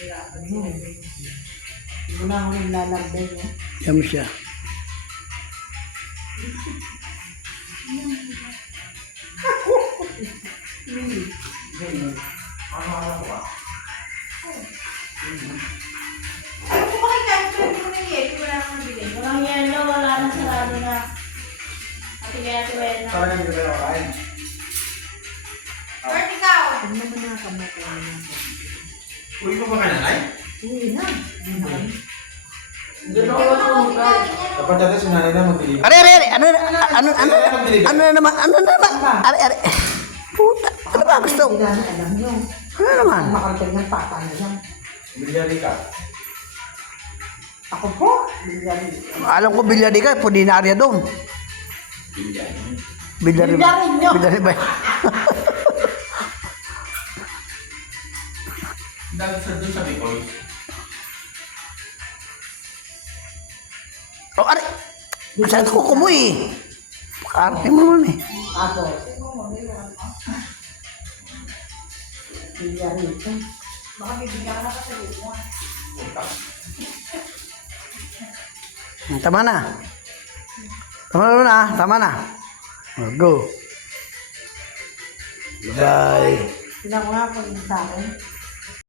Hindi na ako naglalagday, no? Yam siya. Ay, kung makikita ko yung nangyayari, wala akong nabili. Walang yellow, wala nang sarado na. Ate kaya ito wala na. Parang hindi ka nakain. Bert, ikaw! Huwag naman nakakamata na. Uwi mo ba ka nanay? Uwi na. Dapat dati si nanay na mag-deliver. Are. Ano na naman? Are. Puta. Ano ba gusto? Hindi namin alam nyo. Ano naman? Ang makarating ng papa na yan. Bilyari ka. Ako po. Bilyari. Alam ko bilyari ka, pudinarya doon. Bilyari. Bilyari ba? Bilyari ba? Dahil sa doon sa Bicol. Oh, are. Saan ko kumuy? Pakarte mo naman eh. Ako. Bilyari ito. Baka bibigyan ka na kasi dito. Tama na. Tama na. Oh, go. Bye. Sinakuha ko yung sa akin.